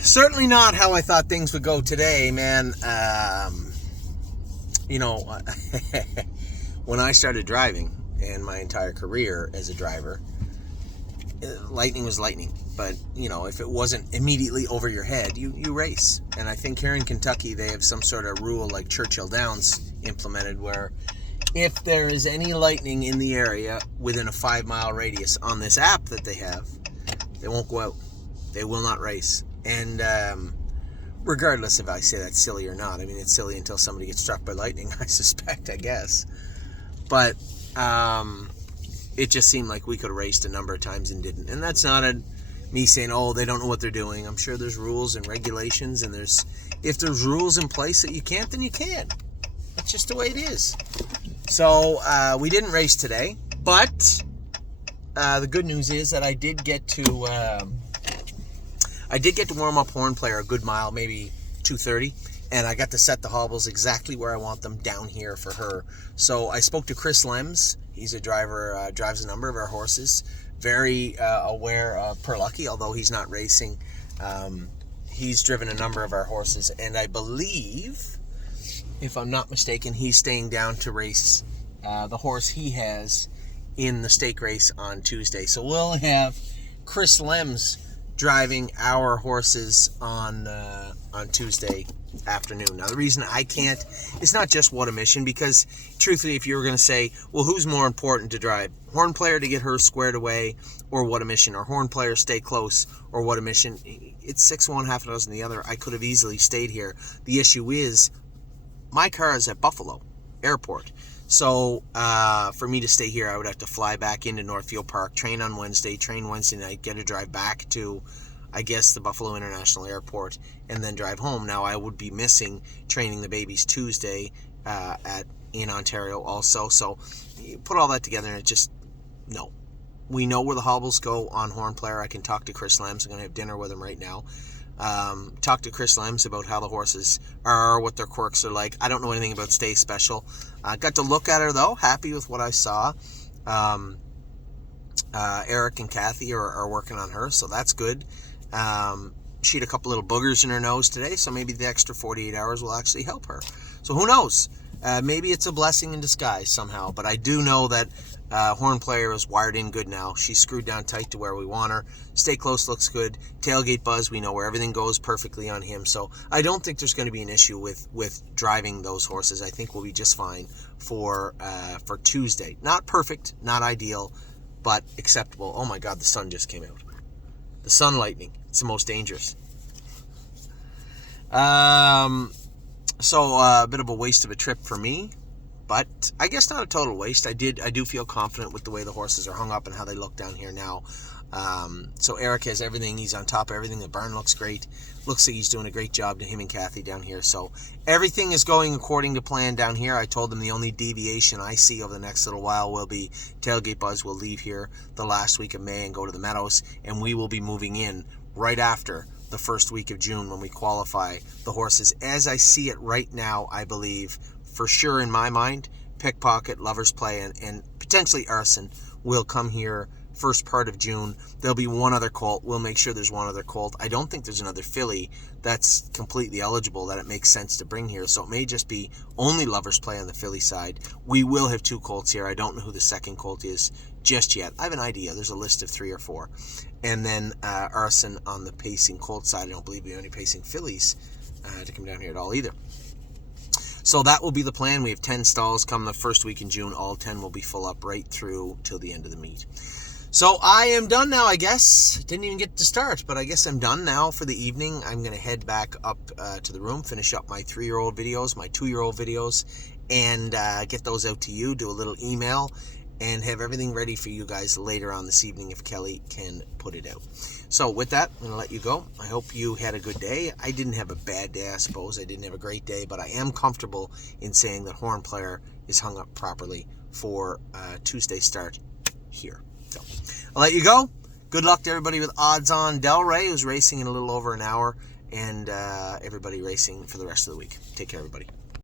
certainly not how I thought things would go today, man. You know, when I started driving and my entire career as a driver, lightning was lightning. But, you know, if it wasn't immediately over your head, you race. And I think here in Kentucky, they have some sort of rule like Churchill Downs implemented where if there is any lightning in the area within a 5-mile radius on this app that they have, they won't go out. They will not race. And regardless if I say that's silly or not, I mean, it's silly until somebody gets struck by lightning, I suspect, I guess. But it just seemed like we could have raced a number of times and didn't. And that's not me saying, oh, they don't know what they're doing. I'm sure there's rules and regulations, and if there's rules in place that you can't, then you can't. That's just the way it is. So we didn't race today, but the good news is that I did get to warm up Horn Player a good mile, maybe 2:30, and I got to set the hobbles exactly where I want them down here for her. So I spoke to Chris Lems. He's a driver, drives a number of our horses. Very aware of Per Lucky, although he's not racing. He's driven a number of our horses, and I believe, if I'm not mistaken, he's staying down to race the horse he has in the stake race on Tuesday. So we'll have Chris Lems driving our horses on Tuesday afternoon. Now, the reason I can't, it's not just What a Mission, because truthfully, if you were going to say, well, who's more important to drive? Horn Player to get her squared away, or What a Mission? Or Horn Player stay close, or What a Mission? It's 6 one, half a dozen the other. I could have easily stayed here. The issue is, my car is at Buffalo Airport. So for me to stay here, I would have to fly back into Northfield Park, train on Wednesday, train Wednesday night, get a drive back to, I guess, the Buffalo International Airport, and then drive home. Now, I would be missing training the babies Tuesday in Ontario also. So you put all that together, and it just, no. We know where the hobbles go on Horn Player. I can talk to Chris Lems. I'm going to have dinner with him right now. Talk to Chris Lems about how the horses are, what their quirks are like. I don't know anything about Stay Special. Got to look at her, though. Happy with what I saw. Eric and Kathy are working on her, so that's good. She had a couple little boogers in her nose today, so maybe the extra 48 hours will actually help her. So who knows? Maybe it's a blessing in disguise somehow, but I do know that Horn Player is wired in good now. She's screwed down tight to where we want her. Stay Close looks good. Tailgate Buzz, we know where everything goes perfectly on him. So I don't think there's going to be an issue with driving those horses. I think we'll be just fine for Tuesday. Not perfect, not ideal, but acceptable. Oh my God, the sun just came out. The sun lightning. It's the most dangerous. So a bit of a waste of a trip for me. But I guess not a total waste. I do feel confident with the way the horses are hung up and how they look down here now. So Eric has everything. He's on top of everything. The barn looks great. Looks like he's doing a great job to him and Kathy down here. So everything is going according to plan down here. I told them the only deviation I see over the next little while will be Tailgate Buzz will leave here the last week of May and go to the Meadows. And we will be moving in right after the first week of June when we qualify the horses. As I see it right now, I believe, for sure in my mind, Pickpocket, Lover's Play, and potentially Arson will come here first part of June. There'll be one other colt. We'll make sure there's one other colt. I don't think there's another filly that's completely eligible that it makes sense to bring here. So it may just be only Lover's Play on the filly side. We will have 2 colts here. I don't know who the second colt is just yet. I have an idea. There's a list of 3 or 4. And then Arson on the pacing colt side. I don't believe we have any pacing fillies to come down here at all either. So that will be the plan. We have 10 stalls come the first week in June. All 10 will be full up right through till the end of the meet. So I am done now, I guess. Didn't even get to start, but I guess I'm done now for the evening. I'm going to head back up to the room, finish up my 3-year-old videos, my 2-year-old videos, and get those out to you, do a little email, and have everything ready for you guys later on this evening if Kelly can put it out. So with that, I'm going to let you go. I hope you had a good day. I didn't have a bad day, I suppose. I didn't have a great day, but I am comfortable in saying that Horn Player is hung up properly for Tuesday start here. So I'll let you go. Good luck to everybody with odds on Delray, who's racing in a little over an hour, and everybody racing for the rest of the week. Take care, everybody.